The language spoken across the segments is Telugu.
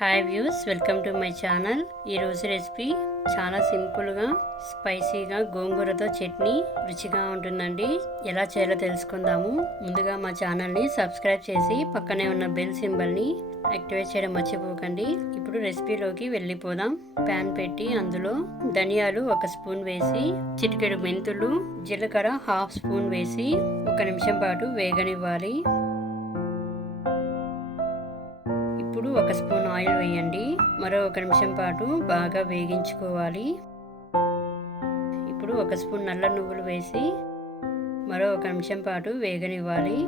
Hi views, welcome to my channel. ఈరోజు రెసిపీ చాలా సింపుల్గా స్పైసీగా గోంగూరతో చట్నీ రుచిగా ఉంటుందండి. ఎలా చేయాలో తెలుసుకుందాము. ముందుగా మా ఛానల్ని సబ్స్క్రైబ్ చేసి పక్కనే ఉన్న బెల్ సింబల్ని యాక్టివేట్ చేయడం మర్చిపోకండి. ఇప్పుడు రెసిపీలోకి వెళ్ళిపోదాం. ప్యాన్ పెట్టి అందులో ధనియాలు 1 స్పూన్ వేసి, చిటికెడు మెంతులు, జీలకర్ర 1/2 స్పూన్ వేసి 1 నిమిషం పాటు వేగనివ్వాలి. ఇప్పుడు 1 స్పూన్ ఆయిల్ వేయండి. మరో 1 నిమిషం పాటు బాగా వేగించుకోవాలి. ఇప్పుడు 1 స్పూన్ నల్ల నువ్వులు వేసి మరో 1 నిమిషం పాటు వేగనివ్వాలి.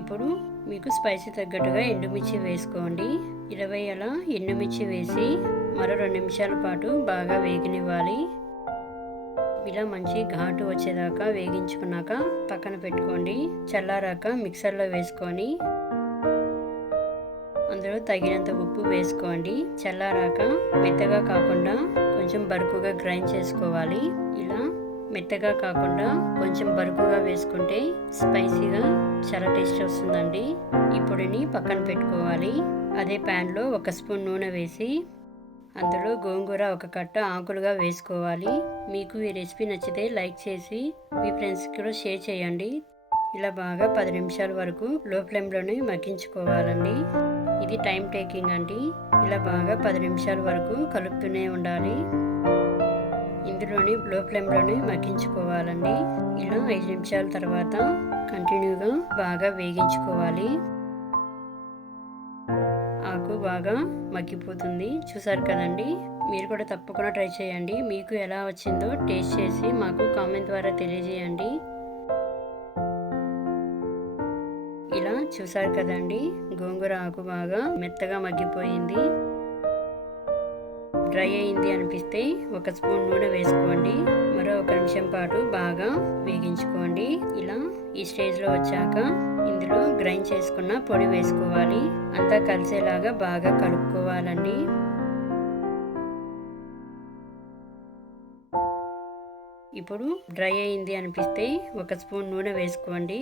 ఇప్పుడు మీకు స్పైసీ తగ్గట్టుగా ఎండుమిర్చి వేసుకోండి. 20 అలా ఎండుమిర్చి వేసి మరో 2 నిమిషాల పాటు బాగా వేగనివ్వాలి. ఇలా మంచి ఘాటు వచ్చేదాకా వేగించుకున్నాక పక్కన పెట్టుకోండి. చల్లారాక మిక్సర్లో వేసుకొని అందులో తగినంత ఉప్పు వేసుకోండి. చల్లారాక మెత్తగా కాకుండా కొంచెం బరుకుగా గ్రైండ్ చేసుకోవాలి. ఇలా మెత్తగా కాకుండా కొంచెం బరుకుగా వేసుకుంటే స్పైసీగా చాలా టేస్ట్ వస్తుందండి. ఈ పొడిని పక్కన పెట్టుకోవాలి. అదే ప్యాన్లో 1 స్పూన్ నూనె వేసి అందులో గోంగూర 1 కట్ట ఆకులుగా వేసుకోవాలి. మీకు ఈ రెసిపీ నచ్చితే లైక్ చేసి మీ ఫ్రెండ్స్కి కూడా షేర్ చేయండి. ఇలా బాగా 10 నిమిషాల వరకు లో ఫ్లేమ్లోనే మగ్గించుకోవాలండి. ఇది టైం టేకింగ్ అండి. ఇలా బాగా 10 నిమిషాల వరకు కలుపుతూనే ఉండాలి. ఇందులోని లో ఫ్లేమ్లోనే మగ్గించుకోవాలండి. ఇలా 5 నిమిషాల తర్వాత కంటిన్యూగా బాగా వేగించుకోవాలి. ఆకు బాగా మగ్గిపోతుంది. చూసారు కదండి. మీరు కూడా తప్పకుండా ట్రై చేయండి. మీకు ఎలా వచ్చిందో టేస్ట్ చేసి మాకు కామెంట్ ద్వారా తెలియజేయండి. ఇలా చూసారు కదండి, గోంగూర ఆకు బాగా మెత్తగా మగ్గిపోయింది. డ్రై అయింది అనిపిస్తే 1 స్పూన్ నూనె వేసుకోండి. మరో 1 నిమిషం పాటు బాగా వేగించుకోండి. ఇలా ఈ స్టేజ్లో వచ్చాక ఇందులో గ్రైండ్ చేసుకున్న పొడి వేసుకోవాలి. అంతా కలిసేలాగా బాగా కలుపుకోవాలండి. ఇప్పుడు డ్రై అయింది అనిపిస్తే 1 స్పూన్ నూనె వేసుకోండి.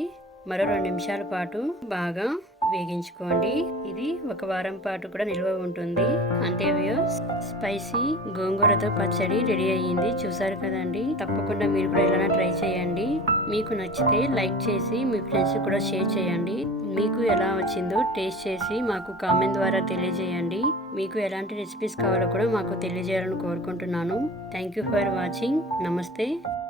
మరో 2 నిమిషాల పాటు బాగా వేగించుకోండి. ఇది 1 వారం పాటు కూడా నిల్వ ఉంటుంది. అంతే వ్యూస్, స్పైసీ గోంగూరతో పచ్చడి రెడీ అయ్యింది. చూసారు కదండి. తప్పకుండా మీరు కూడా ఇలా ట్రై చేయండి. మీకు నచ్చితే లైక్ చేసి మీ ఫ్రెండ్స్ కూడా షేర్ చేయండి. మీకు ఎలా వచ్చిందో టేస్ట్ చేసి మాకు కామెంట్ ద్వారా తెలియజేయండి. మీకు ఎలాంటి రెసిపీస్ కావాలో కూడా మాకు తెలియజేయాలని కోరుకుంటున్నాను. Thank you for watching. నమస్తే.